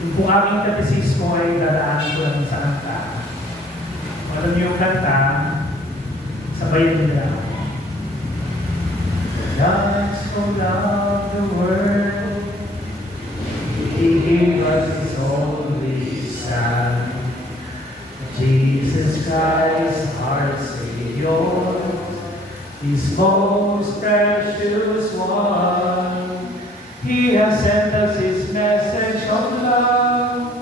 Yung kung aking katekismo ay dadaan ko lang sa kanta. Alam niyo yung kanta, sabayan nila. God so loved the world, He gave us His only Son, Jesus Christ, our Savior, His most precious one. He has sent us His message of love,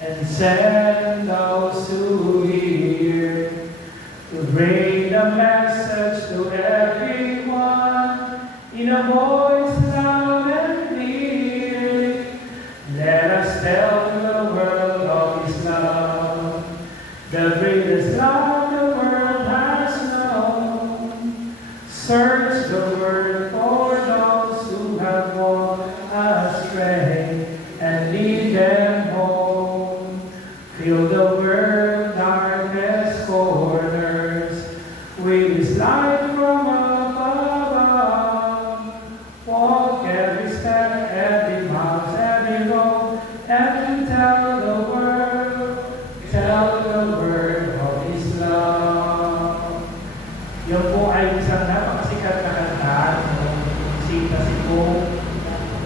and sent those who hear to bring the message to everyone in a voice loud and clear. Let us tell the world of His love, the greatest love the world has known. Search the world for those who have walked astray, and lead them home. Fill the world's darkest corners with His light from above. Walk every step, every mile, every road, and tell the world of His love. Yun po ay isang napakasikat na kanta ng si Pope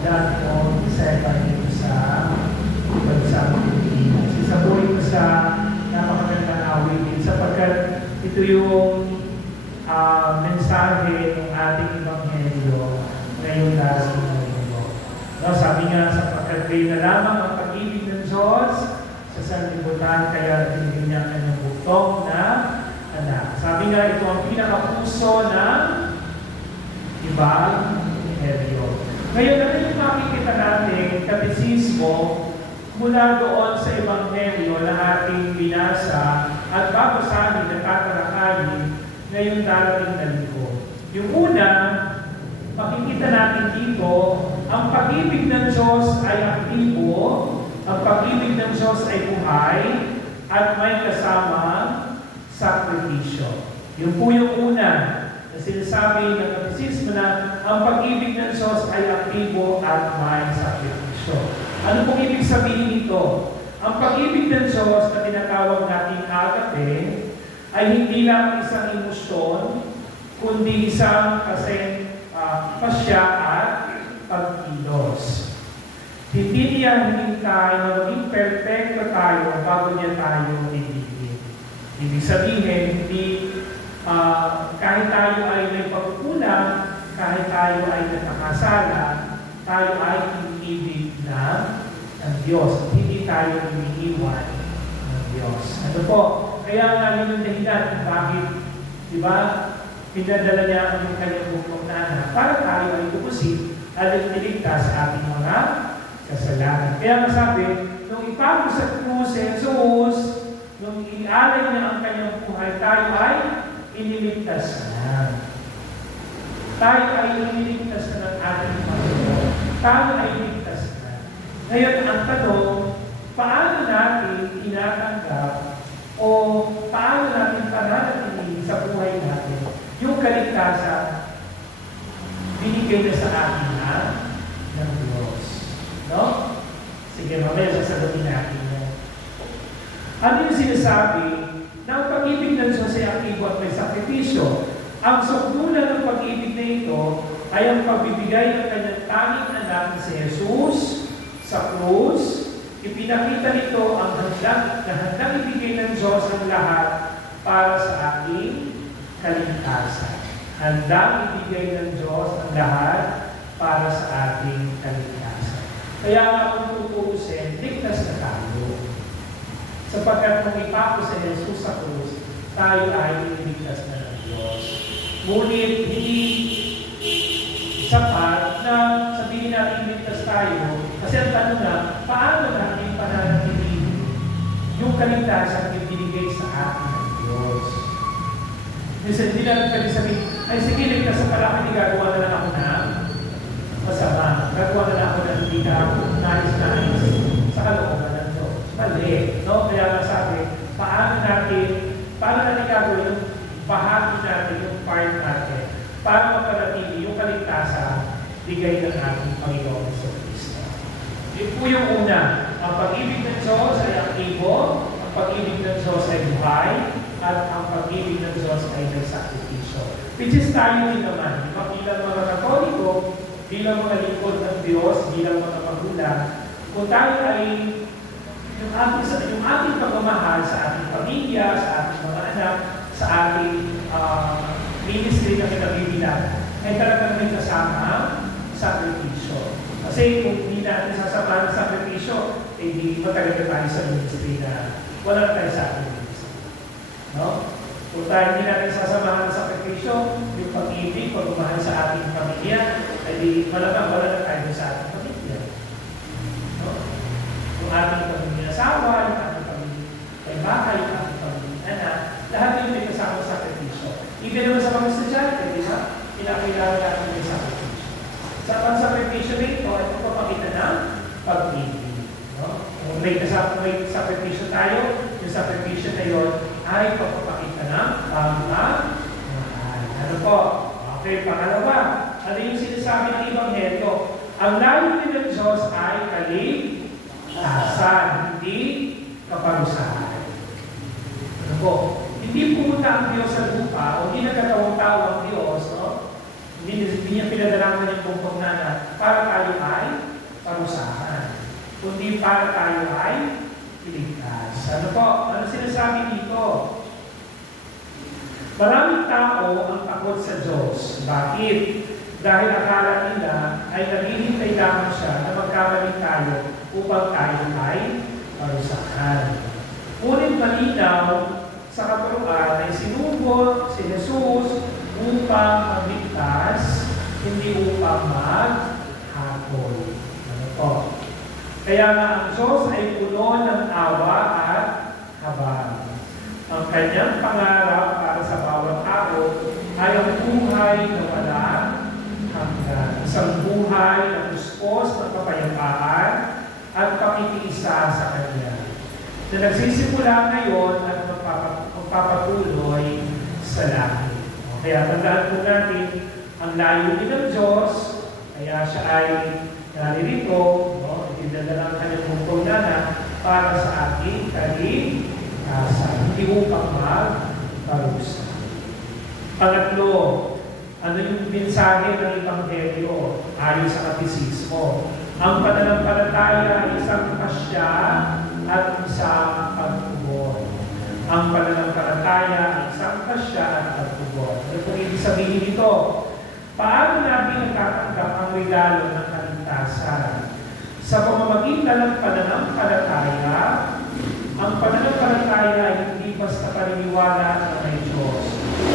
John Paul II dito sa bansang Pilipinas. Isa po ito sa napakagandang awitin sapagkat ito yung mensahe ng ating Ebanghelyo ngayong darating na linggo. No, sabi nga, sapagkat kayo na lamang ang pag-ibig ng Diyos sa sanlibutan, kaya tinigin niya kanyang bugtong na anak. Sabi nga, ito ang pinakapuso ng Ebanghelyo. Ngayon, ano yung makikita natin, katekismo, mula doon sa Ebanghelyo na ating binasa at babasahin at tatalakayin ngayong darating na linggo. Yung una, makikita natin dito, ang pag-ibig ng Diyos ay aktibo, ang pag-ibig ng Diyos ay buhay, at may kasamang sakripisyo. Yun po yung una na sinasabi ng katekismo na ang pag-ibig ng Diyos ay aktibo at may sakripisyo. Ano pong ibig sabihin nito? Ang pag-ibig ng Diyos na tinatawag nating agape ay hindi lang isang emosyon, kundi isang pasya at pagkilos. Hindi niya hintay na maging perfecto tayo bago niya tayo ibigin. Ibig sabihin, kahit tayo ay may pagkukulang, kahit tayo ay nakakasala, tayo ay inibig ng Diyos. Hindi tayo iniiwan ng Diyos. Ano po? Kaya nga yun yung dahilan kung bakit, di ba, pinadala niya ang kanyang bukong na anak para tayo ay tubusin at iligtas sa ating mga kasalanan. Kaya masabi, nung ipagod sa krus si Jesus, nung ialay niya ang kanyang buhay, tayo ay iniligtas na. Tayo ay iniligtas na ng ating Panginoon. Tayo ay iniligtas na. Ngayon, ang tanong, paano natin tinatanggap o paano natin pananatili sa buhay natin yung kaligtasan binigay na sa atin ng Diyos. No? Sige, mamaya sasagutin natin yan. Ano yung sinasabi na ang pag-ibig ng Diyos ay aktibo at may sakripisyo? Ang sukdulan ng pag-ibig na ito ay ang pagbibigay ng kanyang tanging anak na si Jesus sa krus. Ipinakita nito ang handang ibigay ng Diyos ang lahat para sa ating kaligtasan. Handang ibigay ng Diyos ang lahat para sa ating kaligtasan. Kaya kung tutuusin, ligtas na tayo. Sapagkat kung ipako sa Jesus sa krus, tayo ay iniligtas na ng Diyos. Ngunit hindi sapat na sabihin natin ligtas tayo, kasi ang tanong na, paano natin pananatili yung kaligtasan na binigay sa atin ng Diyos? Minsan, hindi natin pwede sabihin, ay sige, ligtas sa pala, hindi gagawa na lang ako na masama. Gagawa na lang ako na hindi ka nais-nais sa kalooban ng Diyos. Mali. No? Kaya nga sabi, paano natin gagawin yung bahagi natin, yung part natin, para mapanatili yung kaligtasan bigay ng ating Panginoon sa Kristo. Yun po yung una. Ang pag-ibig ng Diyos ay aktibo, ang pag-ibig ng Diyos ay buhay, at ang pag-ibig ng Diyos ay may sakripisyo. Which is tayo din naman, bilang mga Katoliko, bilang mga lingkod ng Diyos, bilang mga magulang, kung tayo ay yung ating pagmamahal sa ating pamilya, sa ating mga anak, sa ating ministry na kinabibilan, ay talagang may kasama sakripisyo. Kasi kung hindi natin sasama ng sakripisyo, eh di matagal na tayo sa ministry na wala tayo sa ating ministry. No? Kung tayo hindi natin sasamahan ng sakripisyo, yung pag-ibig, pagmamahal sa ating pamilya, ay di malamang wala na tayo sa ating pamilya. No? Yung ating pamilya asawa, yung ating pamilya ay bahay, yung ating pamilya anak, lahat yung may kasama sa sakripisyo. Even naman sa mga estudyante, di ba? Kinakailangan natin yung sakripisyo. Sa pansakripisyo nito, ay pagpapakita ng pag-ibig. No? Kung may sakripisyo tayo, yung sakripisyo na yun ay pagpapakita ng pagmamahal. Ano po? Okay, pangalawa. Ano yung sinasabi ng Ebanghelyo? Ang layunin ng Diyos ay kaligtasan, hindi kaparusahan. Ano po? Hindi pumunta ang Diyos sa lupa, o hindi nagkatawang-tao ang Diyos, no? Hindi niya pinadalaman yung buong na para tayo ay parusahan. Kundi para tayo ay iligtas. Ano po? Ano sinasabi dito? Maraming tao ang takot sa Diyos. Bakit? Dahil akala nila ay naghihintay lamang siya na magkamali tayo upang tayo ay parusahan. Ngunit malinaw sa katuruan ay sinubo si Jesus upang magligtas, hindi upang maghatol. Ano po? Kaya nga ang Diyos ay puno ng awa at habag. Ang kanyang pangarap para sa bawat tao ay ang buhay na wala hanggan. Isang buhay na puspos ng kapayapaan at pakikiisa sa Kanya. Na nagsisimula ngayon at magpapatuloy sa langit. Kaya tandaan po natin, ang layunin ng Diyos, kaya siya ay naririto, no? Itindala ng kanyang bungkol na para sa ating kaligtasan, hindi upang magparusa. Pangatlo, ano yung mensahe ng Ebanghelyo ayon sa katisismo? Ang pananampalataya ay isang pasya at isang pagtugon. Ang pananampalataya ay isang pasya at pagtugon. Ano kung ibig sabihin nito? Paano natin natatanggap ang regalo ng kaligtasan? Sa pamamagitan ng pananampalataya, ang pananampalataya ay hindi basta paniniwala na may Diyos,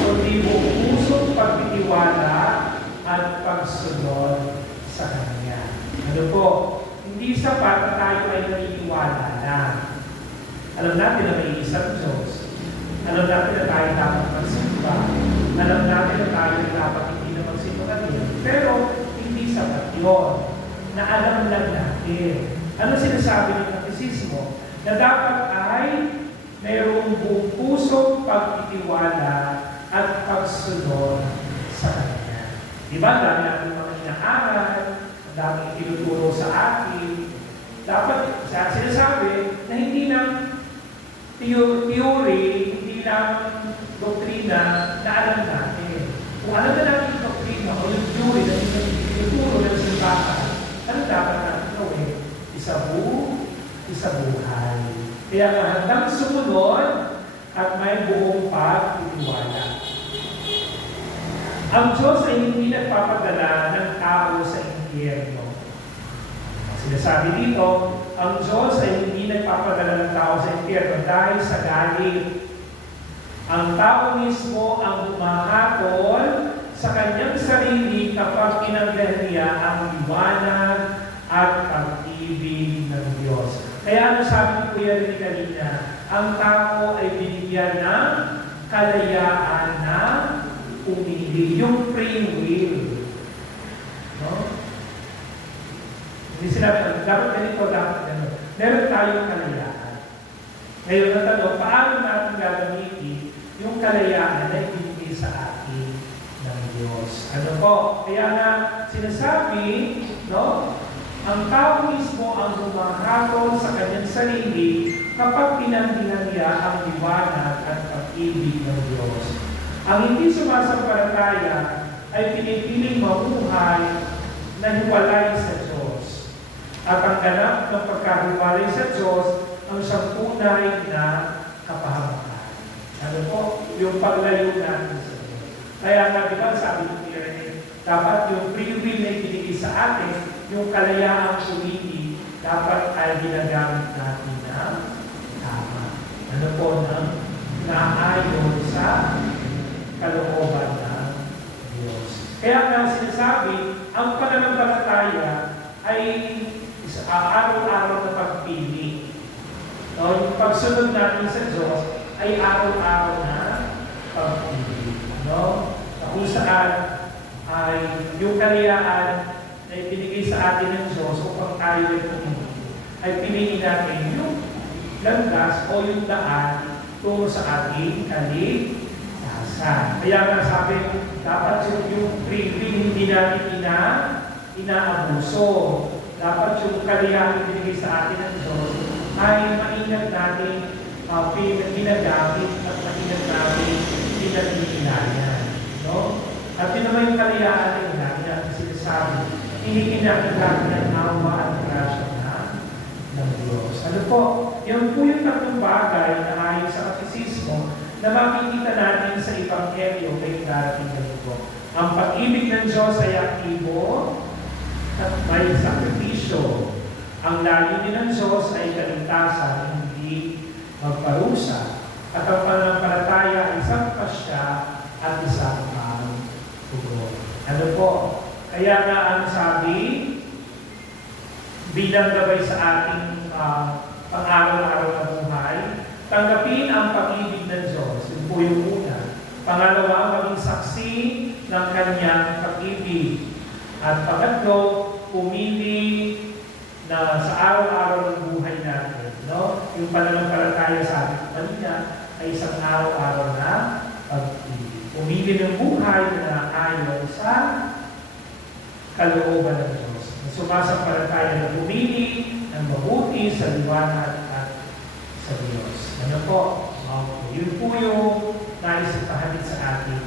kundi buong pusong pagtitiwala at pagsunod sa Kanya. Ano po? Hindi sapat na tayo ay naniniwala na. Alam natin na may isang Diyos. Alam natin na tayo dapat magsimba. Alam natin na tayo dapat hindi na magsimba. Pero hindi sapat yun. Na alam lang natin. Ano sinasabi ng katisismo? Na dapat ay mayroong buong pusong pagtitiwala at pagsunod sa Kanya. Diba? Dami natin mga inaaral, daming tinuturo sa atin. Dapat sinasabi na hindi lang theory, hindi lang doktrina na alam natin. Kung alam na natin yung doktrina o yung theory na tinuturo ng simbahan, ano dapat natin gawin? Isa buhay. Kaya nga handang sumunod at may buong pagtitiwala. Ang Diyos ay hindi nagpapadala ng tao sa impyerno. Sinasabi dito, ang Diyos ay hindi nagpapadala ng tao sa impyerno dahil sa galit. Ang tao mismo ang humahatol sa kanyang sarili kapag kinanggahan niya ang liwanag at pag-ibig ng Diyos. Kaya ano sabi ni Kuya Rini kanina, ang tao ay binigyan ng kalayaan na umili, yung free will. No? Hindi sinabi, dapat ganito, dapat gano'n. Meron tayong kalayaan. Ngayon na tanong, paano natin gagamitin yung kalayaan na ibinigay sa atin ng Diyos? Ano po? Kaya nga sinasabi, no? Ang tao mismo ang humahatol sa kanyang sarili kapag pinanggihan niya ang liwanag at pag-ibig ng Diyos. Ang hindi sumasampalataya ay pinipiling mamuhay na hiwalay sa Diyos. At ang ganap ng pagkahiwalay sa Diyos ang siyang tunay na kapahamakan. Ano po? Yung paglayo natin sa Diyos. Kaya nga, di ba, sabi ng Irene, dapat yung free will na ibinigay sa atin, yung kalayaang pumili, dapat ay ginagamit natin na tama. Ano po, na naayon sa kalooban ng Diyos. Kaya nga sinasabi, ang pananampalataya ay araw-araw na pagpili. No? Yung pagsunod natin sa Diyos ay araw-araw na pagpili. No? Kung saan ay yung kalayaan na ipinigay sa atin ng Diyos upang tayo ay pumili, ay piliin natin yung landas o yung daan tungo sa ating kaligtasan. Kaya nga sabi, dapat yung free will hindi natin inaabuso. Dapat yung kaliyahan ibinigay sa atin ng Diyos ay maingat natin ginagamit at maingat natin pinag-iilayan. No? At yun naman yung kaliyahan na yun natin sinasabi, hinihinakit natin ang awa at grasya ng Diyos. Ano po? Yan po yung tatlong bagay na ayon sa katekismo na makikita natin sa Ebanghelyo kay darating na ito. Ang pag-ibig ng Diyos ay aktibo at may sakripisyo. Ang layunin ng Diyos ay kaligtasan, hindi magparusa. At ang pananampalataya ay isang pasya at isang pagtugon. Ano po? Kaya nga ang sabi, bilang gabay sa ating pang-araw-araw na buhay, tanggapin ang pag-ibig ng Diyos. Yun po yung una. Pangalawa, maging saksi ng kanyang pag-ibig. At pangatlo, pumili na sa araw-araw ng buhay natin. No? Yung pananampalataya sa ating kanina ay isang araw-araw na pag-ibig. Pumili ng buhay na ayon sa kalooban ng Diyos. Sumasampalataya na pumili ng mabuti sa liwanag at sa Diyos. Ano po? Okay. Yun po yung nais ipahatid sa atin.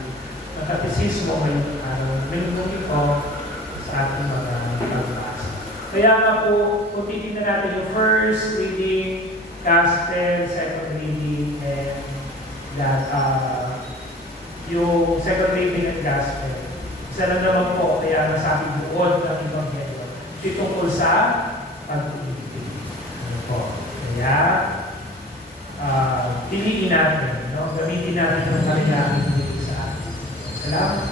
Ang katekismo ngayong araw. Minutong ito sa ating mga pagbasa. Kaya nga po, kung titignan natin yung first reading, gospel, second reading, and that, yung second reading and gospel. Isa lang naman po, kaya nasabi buod ng Ebanghelyo. Ito tungkol sa pag-ibig. Ano po? Kaya, piliin natin, no? Gamitin natin ang kalilangan sa atin. Salamat.